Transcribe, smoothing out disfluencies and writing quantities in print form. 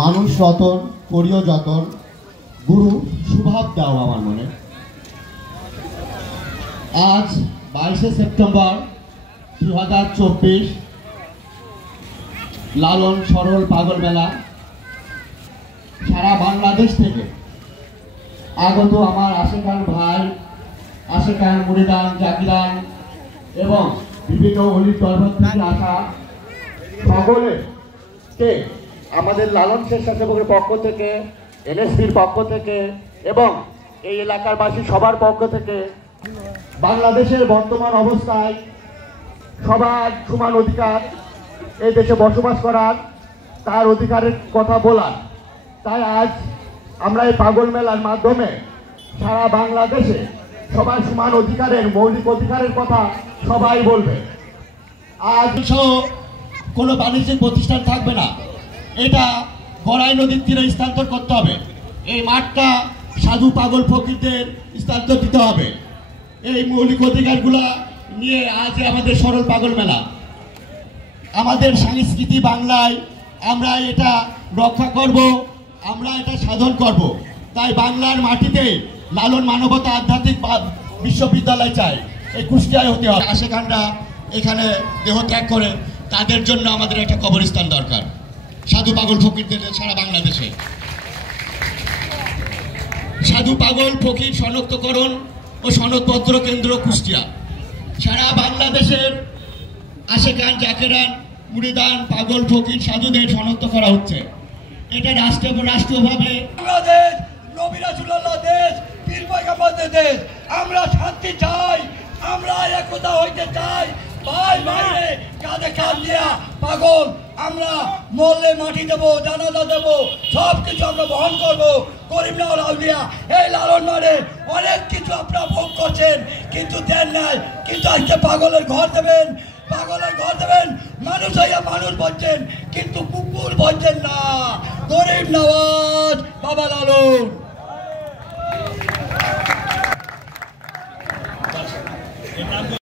মানুষ রতন করিও যতন, গুরু সুভাব দাও আমার মনে। আজ 22শে সেপ্টেম্বর 2024 লালন সরল পাগল মেলা সারা বাংলাদেশ থেকে আগত আমার আশেকার ভাই, আশেকার মুরিদান, জাকিরান এবং বিভিন্ন অলির দরবার থেকে আসা সকলকে আমাদের লালন স্বেচ্ছাসেবকের পক্ষ থেকে, এনএসপির পক্ষ থেকে এবং এই এলাকার বাসী সবার পক্ষ থেকে বাংলাদেশের বর্তমান অবস্থায় সবার সমান অধিকার, এই দেশে বসবাস করার, তার অধিকারের কথা বলার। তাই আজ আমরা এই পাগল মেলার মাধ্যমে সারা বাংলাদেশে সবার সমান অধিকারের, মৌলিক অধিকারের কথা সবাই বলবে। আজ কোনো বাণিজ্যিক প্রতিষ্ঠান থাকবে না, এটা গড়াই নদীর তীরে স্থানান্তর করতে হবে। এই মাঠটা সাধু পাগল ফকিরদের স্থানান্তর দিতে হবে। এই মৌলিক অধিকারগুলো নিয়ে আজ আমাদের সরল পাগল মেলা। আমাদের সংস্কৃতি বাংলায় আমরা এটা রক্ষা করব, আমরা এটা সাধন করব। তাই বাংলার মাটিতে লালন মানবতা আধ্যাত্মিক বিশ্ববিদ্যালয় চাই, এই কুষ্টিয়ায় হতে হবে। আশেখানরা এখানে দেহ ত্যাগ করে, তাদের জন্য আমাদের একটা কবরস্থান দরকার সাধু পাগল ফকিরদের সারা বাংলাদেশে। সাধু পাগল ফকির শনাক্তকরণ ও সনদপত্র কেন্দ্র কুষ্টিয়া। সারা বাংলাদেশের আশেখান, জাকেরান, মুরিদান, পাগল ফকির সাধুদের শনাক্ত করা হচ্ছে। এটা রাষ্ট্রীয়ভাবে বাংলাদেশ নবী রাসূলুল্লাহ দেশ, পীর পয়গম্বরদের দেশ। আমরা শান্তি চাই, আমরা একতা হইতে চাই। ভাই ভাইরে কাঁধে কাঁধ দিয়া পাগল আমরা মরলে মাটি দেবো, জানাজা দেবো, সব কিছু আমরা বহন করবো। করিমনগর আউলিয়া এই লালন মারে অনেক কিছু আপনারা ভোগ করছেন, কিন্তু দেন নাই। কিন্তু আজকে পাগলের ঘর দেবেন, পাগলের ঘর দেবেন। মানুষ হইয়া মানুষ বলছেন, কিন্তু কুকুর বলছেন না। গরিব নওয়াজ বাবা লালন।